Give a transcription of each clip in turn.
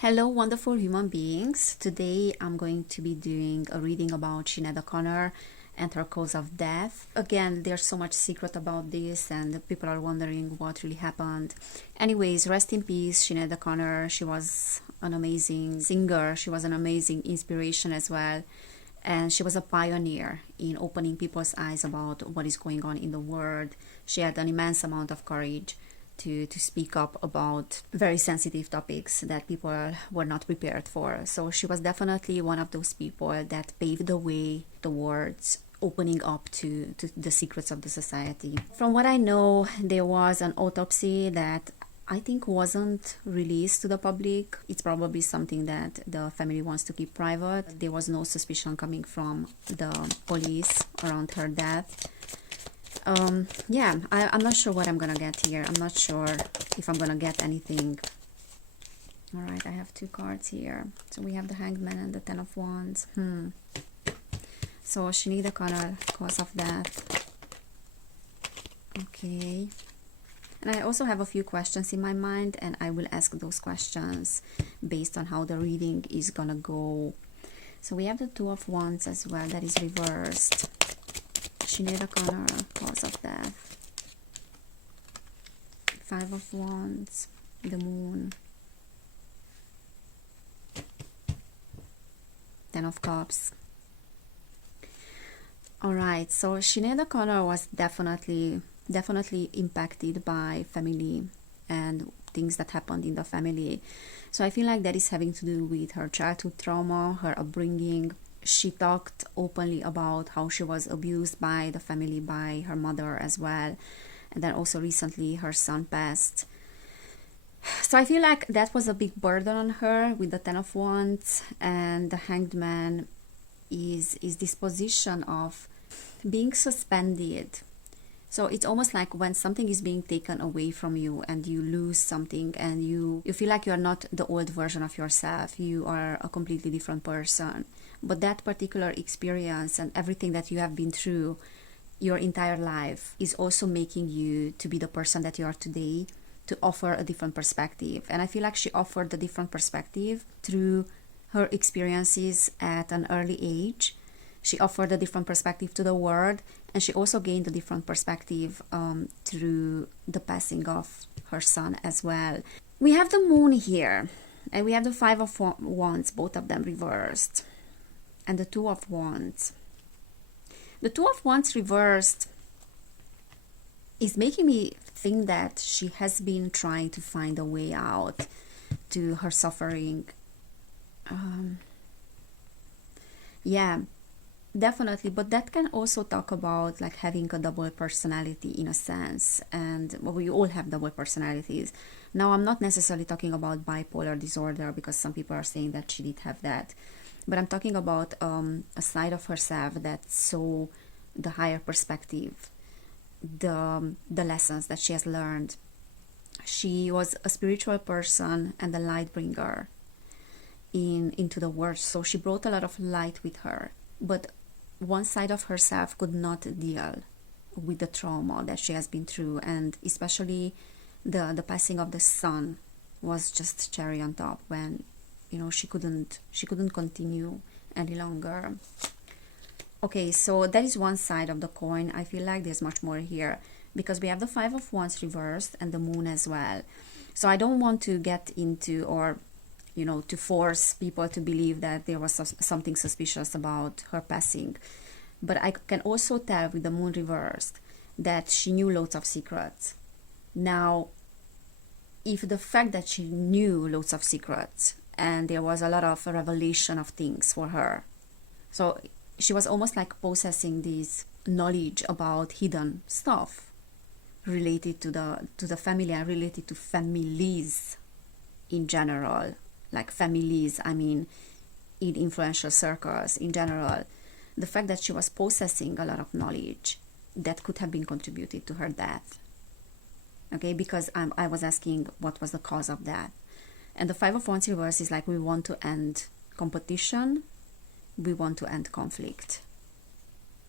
Hello, wonderful human beings. Today I'm going to be doing a reading about Sinead and her cause of death. Again, there's so much secret about this, and people are wondering what really happened. Anyways, rest in peace, Sinead. She was an amazing singer, she was an amazing inspiration as well, and she was a pioneer in opening people's eyes about what is going on in the world. She had an immense amount of courage to speak up about very sensitive topics that people were not prepared for. So she was definitely one of those people that paved the way towards opening up to the secrets of the society. From what I know, there was an autopsy that I think wasn't released to the public. It's probably something that the family wants to keep private. There was no suspicion coming from the police around her death. Yeah, I'm not sure what I'm gonna get here. I'm not sure if I'm gonna get anything. All right, I have two cards here. So we have the Hanged Man and the Ten of Wands. So Sinead O'Connor, cause of death. Okay. And I also have a few questions in my mind, and I will ask those questions based on how the reading is gonna go. So we have the Two of Wands as well, that is reversed. Sinead O'Connor, cause of death. Five of Wands, the Moon. Ten of Cups. Alright, so Sinead O'Connor was definitely impacted by family and things that happened in the family. So I feel like that is having to do with her childhood trauma, her upbringing. She talked openly about how she was abused by the family, by her mother as well. And then also recently her son passed. So I feel like that was a big burden on her with the Ten of Wands, and the Hanged Man is this position of being suspended. So it's almost like when something is being taken away from you and you lose something, and you feel like you're not the old version of yourself. You are a completely different person. But that particular experience and everything that you have been through your entire life is also making you to be the person that you are today, to offer a different perspective. And I feel like she offered a different perspective through her experiences at an early age. She offered a different perspective to the world, and she also gained a different perspective through the passing of her son as well. We have the Moon here, and we have the Five of Wands, both of them reversed, and the Two of Wands. The Two of Wands reversed is making me think that she has been trying to find a way out to her suffering. Yeah, definitely, but that can also talk about like having a double personality in a sense, and well, we all have double personalities. Now, I'm not necessarily talking about bipolar disorder, because some people are saying that she did have that, but I'm talking about a side of herself that saw the higher perspective, the lessons that she has learned. She was a spiritual person and a light bringer into the world, so she brought a lot of light with her, but one side of herself could not deal with the trauma that she has been through, and especially the passing of the son was just cherry on top, when she couldn't continue any longer. Okay, so that is one side of the coin. I feel like there's much more here, because we have the Five of Wands reversed and the Moon as well. So I don't want to get into, or to force people to believe that there was something suspicious about her passing. But I can also tell with the Moon reversed that she knew loads of secrets. Now, if the fact that she knew loads of secrets and there was a lot of revelation of things for her, so she was almost like possessing this knowledge about hidden stuff related to the family and related to families in general. Like families, I mean, in influential circles in general. The fact that she was possessing a lot of knowledge that could have been contributed to her death. Okay, because I was asking what was the cause of that. And the Five of Wands reverse is like, we want to end competition, we want to end conflict,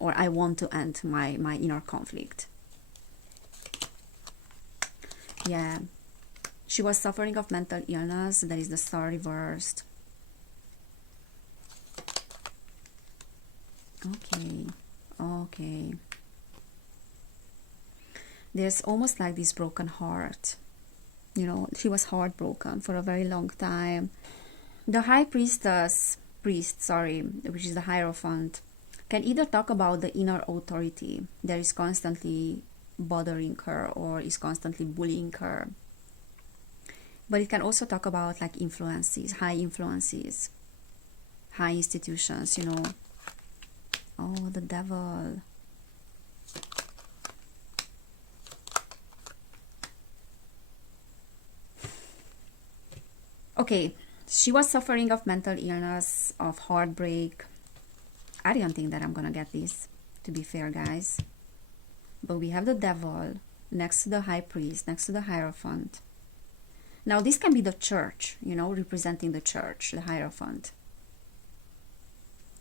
or I want to end my inner conflict. Yeah, She was suffering of mental illness. That is the Star reversed. Okay, okay. There's almost like this broken heart. You know, she was heartbroken for a very long time. The High Priestess, which is the Hierophant, can either talk about the inner authority that is constantly bothering her or is constantly bullying her. But it can also talk about like influences, high institutions, you know. Oh, the Devil. Okay, she was suffering of mental illness, of heartbreak. I don't think that I'm gonna get this, to be fair, guys. But we have the Devil next to the High Priest, next to the Hierophant. Now this can be the church, you know, representing the church, the Hierophant.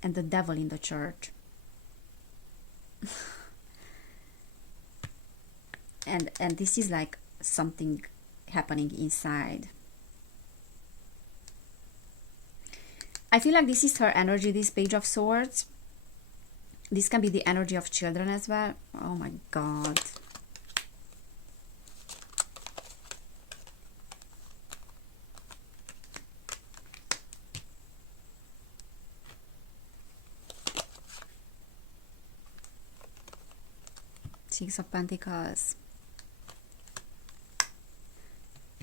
And the Devil in the church. and this is like something happening inside. I feel like this is her energy, this Page of Swords. This can be the energy of children as well. Oh my God. Six of Pentacles.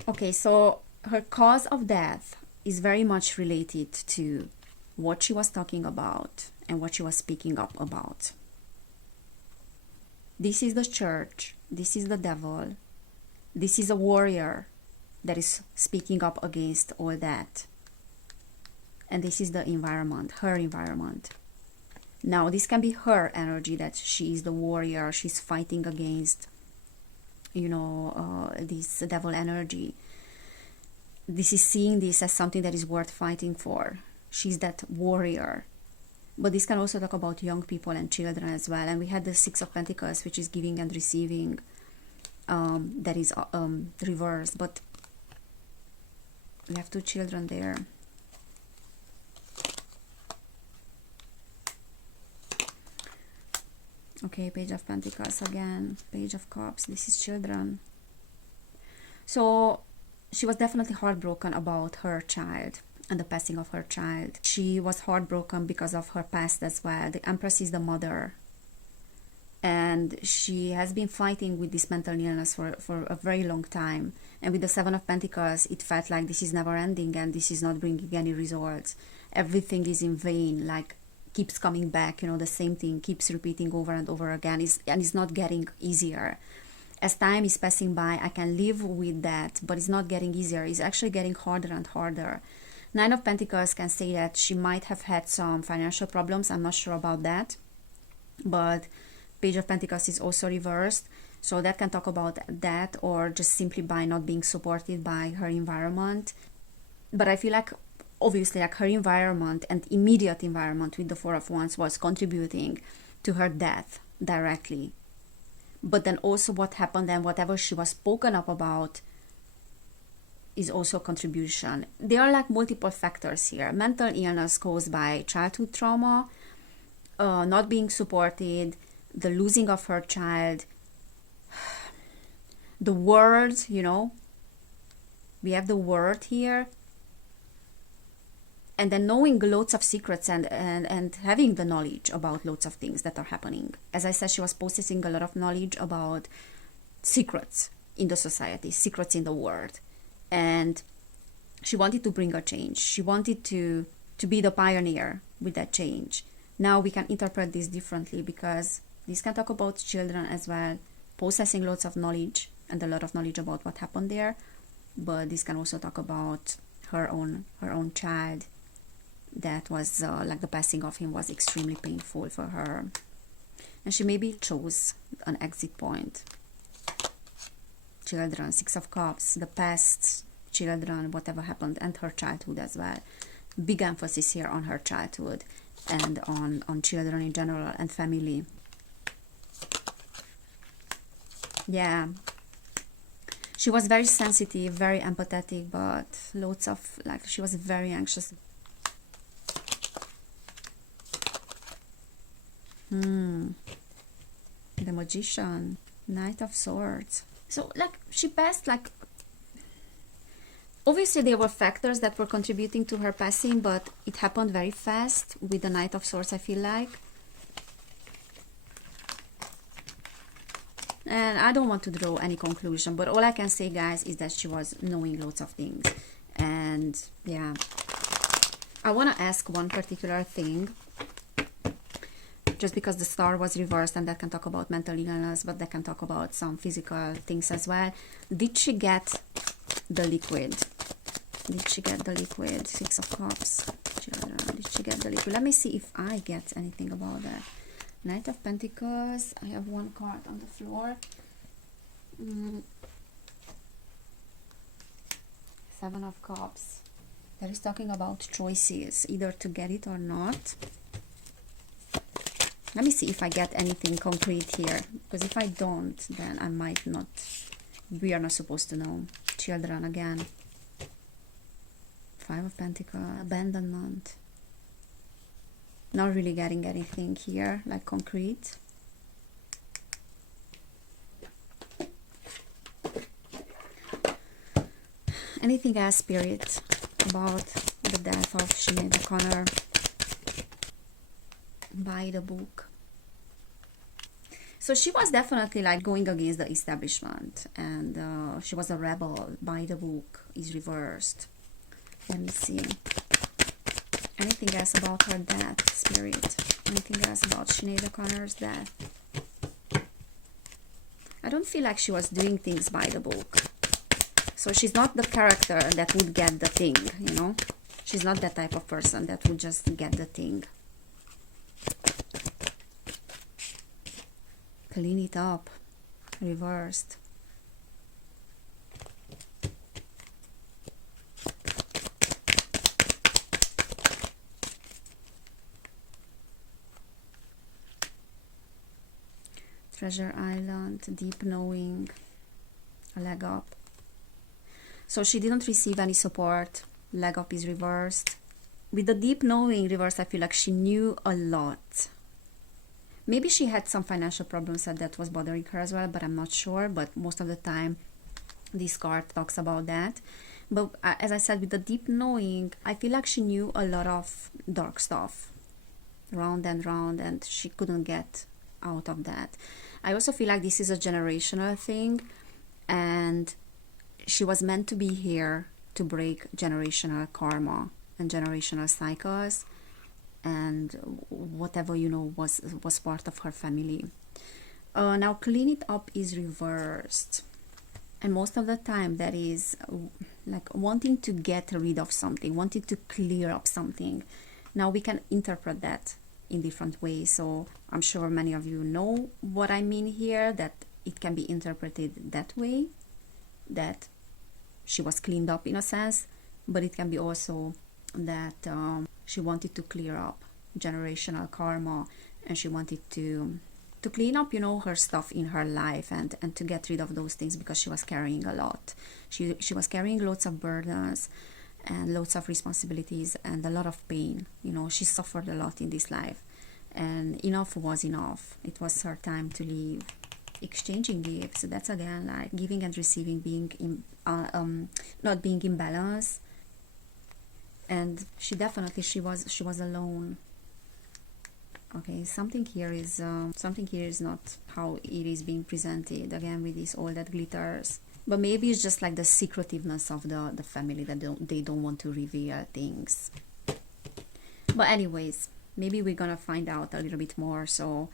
Okay, so her cause of death is very much related to what she was talking about and what she was speaking up about. This is the church. This is the Devil. This is a warrior that is speaking up against all that. And this is the environment, her environment. Now, this can be her energy, that she is the warrior. She's fighting against, you know, this Devil energy. This is seeing this as something that is worth fighting for. She's that warrior. But this can also talk about young people and children as well. And we had the Six of Pentacles, which is giving and receiving. That is reversed. But we have two children there. Okay, Page of Pentacles again. Page of Cups. This is children. So she was definitely heartbroken about her child and the passing of her child. She was heartbroken because of her past as well. The Empress is the mother. And she has been fighting with this mental illness for a very long time. And with the Seven of Pentacles, it felt like this is never ending and this is not bringing any results. Everything is in vain, like keeps coming back, you know, the same thing keeps repeating over and over again, and it's not getting easier. As time is passing by, I can live with that, but it's not getting easier. It's actually getting harder and harder. Nine of Pentacles can say that she might have had some financial problems. I'm not sure about that. But Page of Pentacles is also reversed. So that can talk about that, or just simply by not being supported by her environment. But I feel like, obviously, like her environment and immediate environment with the Four of Wands was contributing to her death directly. But then also what happened and whatever she was spoken up about is also a contribution. There are like multiple factors here. Mental illness caused by childhood trauma, not being supported, the losing of her child, the word, you know, we have the word here. And then knowing loads of secrets and having the knowledge about loads of things that are happening. As I said, she was possessing a lot of knowledge about secrets in the society, secrets in the world. And she wanted to bring a change. She wanted to be the pioneer with that change. Now we can interpret this differently, because this can talk about children as well, possessing lots of knowledge and a lot of knowledge about what happened there. But this can also talk about her own child. That was like the passing of him was extremely painful for her, and she maybe chose an exit point. Children, Six of Cups, the past, children, whatever happened, and her childhood as well. Big emphasis here on her childhood and on children in general and family. Yeah, She was very sensitive, very empathetic, but loads of, like, she was very anxious. The Magician, Knight of Swords. So, like, she passed, like, obviously there were factors that were contributing to her passing, but it happened very fast with the Knight of Swords, I feel like. And I don't want to draw any conclusion, but all I can say, guys, is that she was knowing lots of things. And yeah, I want to ask one particular thing, just because the star was reversed, and that can talk about mental illness, but that can talk about some physical things as well. Did she get the liquid? Did she get the liquid? Six of Cups. Did she get the liquid? Let me see if I get anything about that. Knight of Pentacles. I have one card on the floor. Seven of Cups. That is talking about choices, either to get it or not. Let me see if I get anything concrete here, because if I don't, then I might not. We are not supposed to know. Children again. Five of Pentacles. Abandonment. Not really getting anything here, like concrete. Anything else, Spirit, about the death of Sinead O'Connor? By the book. So she was definitely like going against the establishment, and she was a rebel. By the book is reversed. Let me see. Anything else about her death, Spirit? Anything else about Sinead O'Connor's death? I don't feel like she was doing things by the book. So she's not the character that would get the thing, you know? She's not that type of person that would just get the thing. Clean it up. Reversed. Treasure Island, deep knowing, a leg up. So she didn't receive any support. Leg up is reversed. With the deep knowing reversed, I feel like she knew a lot. Maybe she had some financial problems that was bothering her as well, but I'm not sure. But most of the time, this card talks about that. But as I said, with the deep knowing, I feel like she knew a lot of dark stuff. Round, and she couldn't get out of that. I also feel like this is a generational thing, and she was meant to be here to break generational karma and generational cycles, and whatever, you know, was part of her family. Now clean it up is reversed, and most of the time that is like wanting to get rid of something, wanting to clear up something. Now we can interpret that in different ways, so I'm sure many of you know what I mean here, that it can be interpreted that way, that she was cleaned up in a sense, but it can be also that she wanted to clear up generational karma, and she wanted to clean up, you know, her stuff in her life, and to get rid of those things, because she was carrying a lot. She was carrying lots of burdens and lots of responsibilities and a lot of pain. You know, she suffered a lot in this life, and enough was enough. It was her time to leave. Exchanging gifts, that's again like giving and receiving, being in not being in balance. And she definitely, she was alone. Okay, something here is not how it is being presented, again with this all that glitters. But maybe it's just like the secretiveness of the family, that they don't want to reveal things. But anyways, maybe we're gonna find out a little bit more, so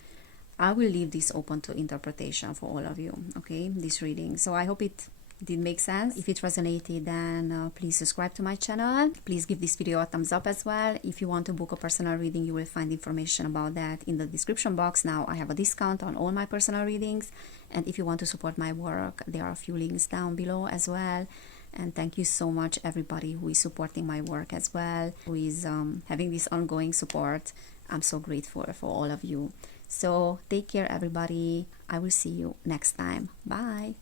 I will leave this open to interpretation for all of you, okay, this reading. So I hope it did make sense. If it resonated, then please subscribe to my channel. Please give this video a thumbs up as well. If you want to book a personal reading, you will find information about that in the description box. Now I have a discount on all my personal readings, and if you want to support my work, there are a few links down below as well. And thank you so much everybody who is supporting my work as well, who is having this ongoing support. I'm so grateful for all of you. So take care everybody. I will see you next time. Bye.